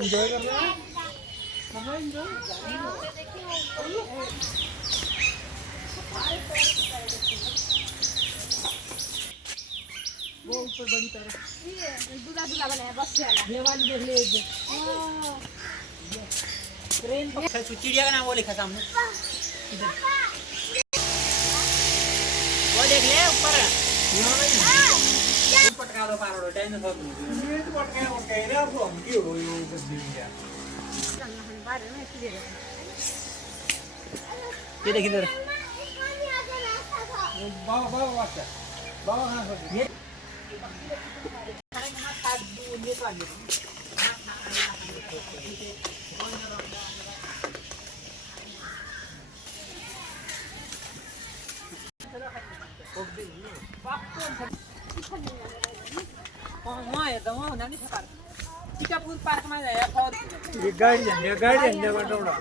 Enjoy कर रहे हैं। कहाँ एंजॉय? वो ऊपर बड़ी तरफ दूल्हा दूल्हा बनाया बस से वाला। ये वाली देख ले एक दिन। ट्रेन पर चिड़िया का नाम वो लिखा सामने इधर। वो देख ले ऊपर पटका दो पारोड़ो टाइम तो ये तो पटका और कह रहा हूं हम क्यों हो ये सब दिया ये देख इधर बाबा बाबा वास्ता बाबा कहां से ये खड़े ना खाद ये तो आगे चिकापुर पार्क में जाया और ये गाड़ी झंडे बटोड़ा